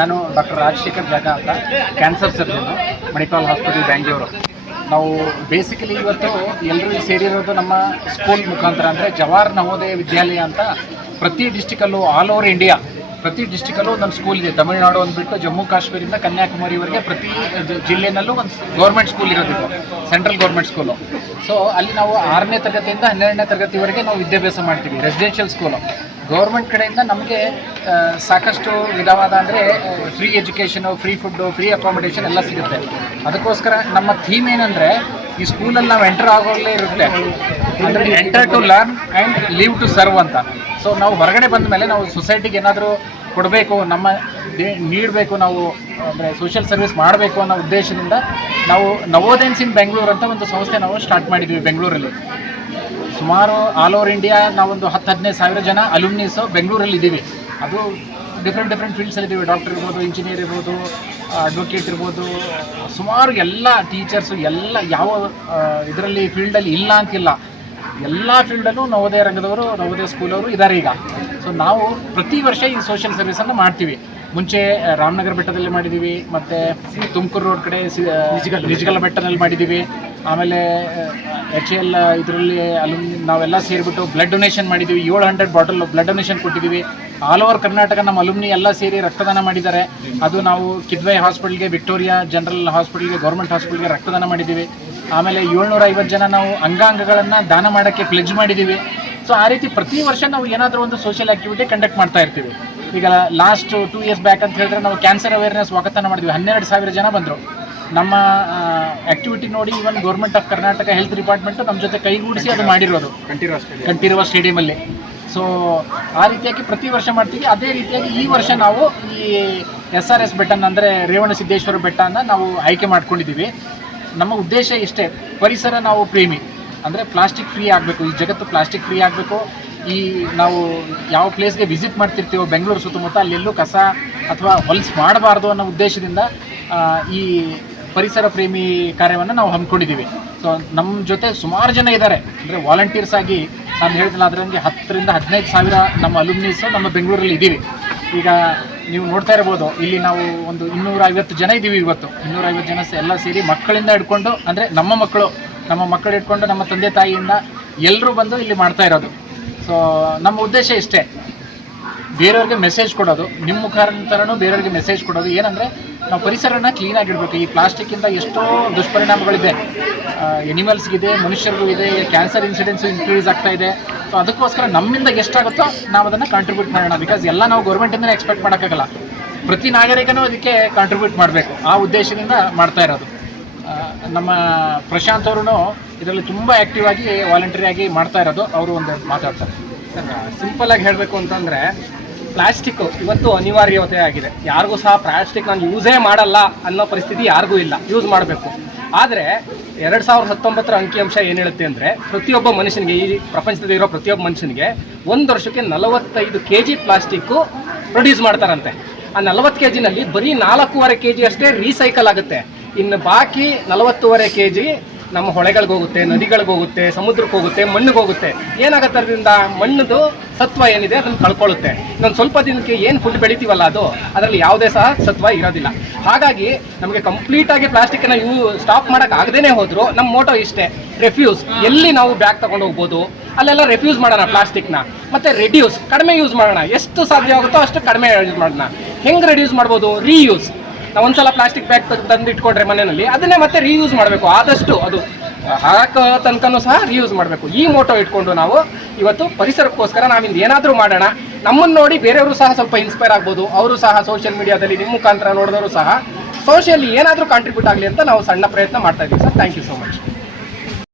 ನಾನು ಡಾಕ್ಟರ್ ರಾಜಶೇಖರ್ ಜಾಗ ಅಂತ cancer surgeon Manipal hospital Bangalore. ನಾವು ಬೇಸಿಕಲಿ ಇವತ್ತು ಎಲ್ಲರೂ ಸೇರಿರೋದು ನಮ್ಮ ಸ್ಕೂಲ್ ಮುಖಾಂತರ. ಅಂದರೆ ಜವಾಹರ್ ನವೋದಯ ವಿದ್ಯಾಲಯ ಅಂತ ಪ್ರತಿ ಡಿಸ್ಟಿಕಲ್ಲೂ ಆಲ್ ಓವರ್ ಇಂಡಿಯಾ ಪ್ರತಿ ಡಿಸ್ಟಿಕಲ್ಲೂ ಒಂದೊಂದು ಸ್ಕೂಲ್ ಇದೆ. ತಮಿಳುನಾಡು ಅಂದ್ಬಿಟ್ಟು ಜಮ್ಮು ಕಾಶ್ಮೀರಿಂದ ಕನ್ಯಾಕುಮಾರಿವರೆಗೆ ಪ್ರತಿ ಜಿಲ್ಲೆಯಲ್ಲೂ ಒಂದು ಗೌರ್ಮೆಂಟ್ ಸ್ಕೂಲ್ ಇರೋದಿತ್ತು, ಸೆಂಟ್ರಲ್ ಗೌರ್ಮೆಂಟ್ ಸ್ಕೂಲು. ಸೊ ಅಲ್ಲಿ ನಾವು 6ನೇ ತರಗತಿಯಿಂದ 12ನೇ ತರಗತಿವರೆಗೆ ನಾವು ವಿದ್ಯಾಭ್ಯಾಸ ಮಾಡ್ತೀವಿ. ರೆಸಿಡೆನ್ಷಿಯಲ್ ಸ್ಕೂಲು ಗೌರ್ಮೆಂಟ್ ಕಡೆಯಿಂದ ನಮಗೆ ಸಾಕಷ್ಟು ವಿಧವಾದ ಅಂದರೆ free education, free food, free accommodation ಎಲ್ಲ ಸಿಗುತ್ತೆ. ಅದಕ್ಕೋಸ್ಕರ ನಮ್ಮ ಥೀಮ್ ಏನಂದರೆ ಈ ಸ್ಕೂಲಲ್ಲಿ ನಾವು ಎಂಟರ್ ಆಗೋಲ್ಲೇ ಇರುತ್ತೆ, ಅಂದರೆ enter to learn and leave to serve ಅಂತ. ಸೊ ನಾವು ಹೊರಗಡೆ ಬಂದ ಮೇಲೆ ನಾವು ಸೊಸೈಟಿಗೆ ಏನಾದರೂ ಕೊಡಬೇಕು, ನಮ್ಮ ನೀಡಬೇಕು, ನಾವು ಅಂದರೆ ಸೋಷಿಯಲ್ ಸರ್ವಿಸ್ ಮಾಡಬೇಕು ಅನ್ನೋ ಉದ್ದೇಶದಿಂದ ನಾವು ನವೋದಯನ್ಸ್ ಇನ್ ಬೆಂಗಳೂರು ಅಂತ ಒಂದು ಸಂಸ್ಥೆ ನಾವು ಸ್ಟಾರ್ಟ್ ಮಾಡಿದ್ವಿ ಬೆಂಗಳೂರಲ್ಲಿ. ಸುಮಾರು ಆಲ್ ಓವರ್ ಇಂಡಿಯಾ ನಾವೊಂದು 10-15 ಸಾವಿರ ಜನ ಅಲುಮ್ನೀಸು ಬೆಂಗಳೂರಲ್ಲಿ ಇದ್ದೀವಿ. ಅದು ಡಿಫ್ರೆಂಟ್ ಫೀಲ್ಡ್ಸಲ್ಲಿ ಇದ್ದೀವಿ. ಡಾಕ್ಟರ್ ಇರ್ಬೋದು, ಇಂಜಿನಿಯರ್ ಇರ್ಬೋದು, ಅಡ್ವೊಕೇಟ್ ಇರ್ಬೋದು, ಸುಮಾರು ಎಲ್ಲ ಟೀಚರ್ಸು ಎಲ್ಲ ಯಾವ ಇದರಲ್ಲಿ ಫೀಲ್ಡಲ್ಲಿ ಇಲ್ಲ ಅಂತಿಲ್ಲ, ಎಲ್ಲ ಫೀಲ್ಡಲ್ಲೂ ನವೋದಯ ರಂಗದವರು, ನವೋದಯ ಸ್ಕೂಲವರು ಇದ್ದಾರೆ ಈಗ. ಸೊ ನಾವು ಪ್ರತಿ ವರ್ಷ ಈ ಸೋಷಿಯಲ್ ಸರ್ವಿಸನ್ನು ಮಾಡ್ತೀವಿ. ಮುಂಚೆ ರಾಮನಗರ ಬೆಟ್ಟದಲ್ಲಿ ಮಾಡಿದ್ದೀವಿ, ಮತ್ತು ತುಮಕೂರು ರೋಡ್ ಕಡೆ ನಿಜಗಲ ಬೆಟ್ಟದಲ್ಲಿ ಮಾಡಿದ್ದೀವಿ. ಆಮೇಲೆ HL ಇದರಲ್ಲಿ ನಾವೆಲ್ಲ ಸೇರಿಬಿಟ್ಟು ಬ್ಲಡ್ ಡೊನೇಷನ್ ಮಾಡಿದ್ದೀವಿ. 700 ಬಾಟಲ್ ಬ್ಲಡ್ ಡೊನೇಷನ್ ಕೊಟ್ಟಿದ್ದೀವಿ. ಆಲ್ ಓವರ್ ಕರ್ನಾಟಕ ನಮ್ಮ ಅಲುಮ್ನಿ ಎಲ್ಲ ಸೇರಿ ರಕ್ತದಾನ ಮಾಡಿದ್ದಾರೆ. ಅದು ನಾವು ಕಿದ್ವಾಯಿ ಹಾಸ್ಪಿಟಲ್ಗೆ, ವಿಕ್ಟೋರಿಯಾ ಜನರಲ್ ಹಾಸ್ಪಿಟಲ್ಗೆ, ಗೌರ್ಮೆಂಟ್ ಹಾಸ್ಪಿಟಲ್ಗೆ ರಕ್ತದಾನ ಮಾಡಿದ್ದೀವಿ. ಆಮೇಲೆ 750 ಜನ ನಾವು ಅಂಗಾಂಗಗಳನ್ನು ದಾನ ಮಾಡೋಕ್ಕೆ ಪ್ಲೆಜ್ ಮಾಡಿದ್ದೀವಿ. ಸೊ ಆ ರೀತಿ ಪ್ರತಿ ವರ್ಷ ನಾವು ಏನಾದರೂ ಒಂದು ಸೋಷಿಯಲ್ ಆ್ಯಕ್ಟಿವಿಟಿ ಕಂಡಕ್ಟ್ ಮಾಡ್ತಾ ಇರ್ತೀವಿ. ಈಗ ಲಾಸ್ಟ್ 2 ಇಯರ್ಸ್ ಬ್ಯಾಕ್ ಅಂತ ಹೇಳಿದ್ರೆ ನಾವು ಕ್ಯಾನ್ಸರ್ ಅವೇರ್ನೆಸ್ ವಾಕಥಾನ ಮಾಡಿದ್ವಿ. 12,000 ಜನ ಬಂದರು. ನಮ್ಮ ಆ್ಯಕ್ಟಿವಿಟಿ ನೋಡಿ even government of Karnataka health department ನಮ್ಮ ಜೊತೆ ಕೈಗೂಡಿಸಿ ಅದು ಮಾಡಿರೋದು ಕಂಠೀರವ ಸ್ಟೇಡಿಯಮಲ್ಲಿ. ಸೊ ಆ ರೀತಿಯಾಗಿ ಪ್ರತಿ ವರ್ಷ ಮಾಡ್ತೀವಿ. ಅದೇ ರೀತಿಯಾಗಿ ಈ ವರ್ಷ ನಾವು ಈ SRS ಬೆಟ್ಟನ ಅಂದರೆ ರೇವಣಸಿದ್ದೇಶ್ವರ ಬೆಟ್ಟನ ನಾವು ಆಯ್ಕೆ ಮಾಡ್ಕೊಂಡಿದ್ದೀವಿ. ನಮ್ಮ ಉದ್ದೇಶ ಇಷ್ಟೇ, ಪರಿಸರ ನಾವು ಪ್ರೇಮಿ, ಅಂದರೆ ಪ್ಲಾಸ್ಟಿಕ್ ಫ್ರೀ ಆಗಬೇಕು, ಈ ಜಗತ್ತು ಪ್ಲಾಸ್ಟಿಕ್ ಫ್ರೀ ಆಗಬೇಕು. ಈ ನಾವು ಯಾವ ಪ್ಲೇಸ್ಗೆ ವಿಸಿಟ್ ಮಾಡ್ತಿರ್ತೀವೋ ಬೆಂಗಳೂರು ಸುತ್ತಮುತ್ತ ಅಲ್ಲೆಲ್ಲೂ ಕಸ ಅಥವಾ ಹೊಲ್ಸ್ ಮಾಡಬಾರ್ದು ಅನ್ನೋ ಉದ್ದೇಶದಿಂದ ಈ ಪರಿಸರ ಪ್ರೇಮಿ ಕಾರ್ಯವನ್ನು ನಾವು ಹಮ್ಮಿಕೊಂಡಿದ್ದೀವಿ. ಸೊ ನಮ್ಮ ಜೊತೆ ಸುಮಾರು ಜನ ಇದ್ದಾರೆ, ಅಂದರೆ ವಾಲಂಟಿಯರ್ಸ್ ಆಗಿ ನಾನು ಹೇಳಿದ್ನಲ್ಲ ಅದರಂಗೆ 10,000 to 15,000 ನಮ್ಮ ಅಲುಮ್ನೀಸು ನಮ್ಮ ಬೆಂಗಳೂರಲ್ಲಿ ಇದ್ದೀವಿ. ಈಗ ನೀವು ನೋಡ್ತಾ ಇರ್ಬೋದು, ಇಲ್ಲಿ ನಾವು ಒಂದು 250 ಜನ ಇದ್ದೀವಿ ಇವತ್ತು. 250 ಜನ ಎಲ್ಲ ಸೇರಿ ಮಕ್ಕಳಿಂದ ಹಿಡ್ಕೊಂಡು, ಅಂದರೆ ನಮ್ಮ ಮಕ್ಕಳು ಹಿಡ್ಕೊಂಡು ನಮ್ಮ ತಂದೆ ತಾಯಿಯಿಂದ ಎಲ್ಲರೂ ಬಂದು ಇಲ್ಲಿ ಮಾಡ್ತಾ ಇರೋದು. ಸೊ ನಮ್ಮ ಉದ್ದೇಶ ಇಷ್ಟೇ, ಬೇರೆಯವ್ರಿಗೆ ಮೆಸೇಜ್ ಕೊಡೋದು, ನಿಮ್ಮ ಮುಖಾಂತರನೂ ಬೇರೆಯವ್ರಿಗೆ ಮೆಸೇಜ್ ಕೊಡೋದು. ಏನಂದರೆ ನಾವು ಪರಿಸರನ ಕ್ಲೀನಾಗಿಡಬೇಕು. ಈ ಪ್ಲಾಸ್ಟಿಕ್ಕಿಂದ ಎಷ್ಟೋ ದುಷ್ಪರಿಣಾಮಗಳಿದೆ, ಎನಿಮಲ್ಸ್ಗಿದೆ, ಮನುಷ್ಯರಿಗೂ ಇದೆ, ಕ್ಯಾನ್ಸರ್ ಇನ್ಸಿಡೆನ್ಸು ಇನ್ಕ್ರೀಸ್ ಆಗ್ತಾ ಇದೆ. ಸೊ ಅದಕ್ಕೋಸ್ಕರ ನಮ್ಮಿಂದ ಎಷ್ಟಾಗುತ್ತೋ ನಾವು ಅದನ್ನು ಕಾಂಟ್ರಿಬ್ಯೂಟ್ ಮಾಡೋಣ. ಬಿಕಾಸ್ ಎಲ್ಲ ನಾವು ಗೌರ್ಮೆಂಟಿಂದಲೇ ಎಕ್ಸ್ಪೆಕ್ಟ್ ಮಾಡೋಕ್ಕಾಗಲ್ಲ, ಪ್ರತಿ ನಾಗರಿಕನೂ ಅದಕ್ಕೆ ಕಾಂಟ್ರಿಬ್ಯೂಟ್ ಮಾಡಬೇಕು. ಆ ಉದ್ದೇಶದಿಂದ ಮಾಡ್ತಾ ಇರೋದು. ನಮ್ಮ ಪ್ರಶಾಂತ್ ಅವರು ಇದರಲ್ಲಿ ತುಂಬ ಆ್ಯಕ್ಟಿವ್ ಆಗಿ ವಾಲಂಟರಿ ಆಗಿ ಮಾಡ್ತಾ ಇರೋದು. ಅವರು ಒಂದು ಮಾತಾಡ್ತಾರೆ. ಸಿಂಪಲಾಗಿ ಹೇಳಬೇಕು ಅಂತಂದರೆ, ಪ್ಲಾಸ್ಟಿಕ್ಕು ಇವತ್ತು ಅನಿವಾರ್ಯತೆ ಆಗಿದೆ. ಯಾರಿಗೂ ಸಹ ಪ್ಲಾಸ್ಟಿಕ್ ನಾನು ಯೂಸೇ ಮಾಡಲ್ಲ ಅನ್ನೋ ಪರಿಸ್ಥಿತಿ ಯಾರಿಗೂ ಇಲ್ಲ, ಯೂಸ್ ಮಾಡಬೇಕು. ಆದರೆ 2019 ಅಂಕಿಅಂಶ ಏನು ಹೇಳುತ್ತೆ ಅಂದರೆ, ಪ್ರತಿಯೊಬ್ಬ ಮನುಷ್ಯನಿಗೆ, ಈ ಪ್ರಪಂಚದಲ್ಲಿರೋ ಪ್ರತಿಯೊಬ್ಬ ಮನುಷ್ಯನಿಗೆ 1 ವರ್ಷಕ್ಕೆ 45 kg ಪ್ಲಾಸ್ಟಿಕ್ಕು ಪ್ರೊಡ್ಯೂಸ್ ಮಾಡ್ತಾರಂತೆ. ಆ 40 kgನಲ್ಲಿ ಬರೀ 4.25 kg ಅಷ್ಟೇ ರೀಸೈಕಲ್ ಆಗುತ್ತೆ. ಇನ್ನು ಬಾಕಿ 40.25 kg ನಮ್ಮ ಹೊಳೆಗಳಿಗೆ ಹೋಗುತ್ತೆ, ನದಿಗಳಿಗೆ ಹೋಗುತ್ತೆ, ಸಮುದ್ರಕ್ಕೆ ಹೋಗುತ್ತೆ, ಮಣ್ಣಿಗೆ ಹೋಗುತ್ತೆ. ಏನಾಗುತ್ತೆ ಅದರಿಂದ? ಮಣ್ಣದು ಸತ್ವ ಏನಿದೆ ಅದನ್ನು ಕಳ್ಕೊಳ್ಳುತ್ತೆ. ಇನ್ನೊಂದು ಸ್ವಲ್ಪ ದಿನಕ್ಕೆ ಏನು ಫುಡ್ ಬೆಳಿತೀವಲ್ಲ ಅದರಲ್ಲಿ ಯಾವುದೇ ಸಹ ಸತ್ವ ಇರೋದಿಲ್ಲ. ಹಾಗಾಗಿ ನಮಗೆ ಕಂಪ್ಲೀಟಾಗಿ ಪ್ಲಾಸ್ಟಿಕ್ಕನ್ನು ಸ್ಟಾಪ್ ಮಾಡೋಕ್ಕಾಗದೇ ಹೋದರೂ ನಮ್ಮ ಮೋಟೋ ಇಷ್ಟೇ, ರೆಫ್ಯೂಸ್. ಎಲ್ಲಿ ನಾವು ಬ್ಯಾಗ್ ತೊಗೊಂಡು ಹೋಗ್ಬೋದು ಅಲ್ಲೆಲ್ಲ ರೆಫ್ಯೂಸ್ ಮಾಡೋಣ ಪ್ಲಾಸ್ಟಿಕ್ನ. ಮತ್ತು ರೆಡ್ಯೂಸ್, ಕಡಿಮೆ ಯೂಸ್ ಮಾಡೋಣ, ಎಷ್ಟು ಸಾಧ್ಯ ಆಗುತ್ತೋ ಅಷ್ಟು ಕಡಿಮೆ ಯೂಸ್ ಮಾಡೋಣ. ಹೆಂಗೆ ರೆಡ್ಯೂಸ್ ಮಾಡ್ಬೋದು? ರೀಯೂಸ್. ನಾವು ಒಂದ್ಸಲ ಪ್ಲಾಸ್ಟಿಕ್ ಬ್ಯಾಗ್ ತಂದು ಇಟ್ಕೊಂಡ್ರೆ ಮನೆಯಲ್ಲಿ ಅದನ್ನೇ ಮತ್ತೆ ರೀಯೂಸ್ ಮಾಡಬೇಕು. ಆದಷ್ಟು ಅದು ಹಾಕೋ ತನಕನೂ ಸಹ ರೀಯೂಸ್ ಮಾಡಬೇಕು. ಈ ಮೋಟೋ ಇಟ್ಕೊಂಡು ನಾವು ಇವತ್ತು ಪರಿಸರಕ್ಕೋಸ್ಕರ ನಾವಿಂದು ಏನಾದರೂ ಮಾಡೋಣ. ನಮ್ಮನ್ನು ನೋಡಿ ಬೇರೆಯವರು ಸಹ ಸ್ವಲ್ಪ ಇನ್ಸ್ಪೈರ್ ಆಗ್ಬೋದು. ಅವರು ಸಹ ಸೋಷಿಯಲ್ ಮೀಡಿಯಾದಲ್ಲಿ ನಿಮ್ಮ ಮುಖಾಂತರ ನೋಡಿದವರು ಸಹ ಸೋಷಿಯಲಿ ಏನಾದರೂ ಕಾಂಟ್ರಿಬ್ಯೂಟ್ ಆಗಲಿ ಅಂತ ನಾವು ಸಣ್ಣ ಪ್ರಯತ್ನ ಮಾಡ್ತಾ ಇದ್ದೀವಿ sir. Thank you so much.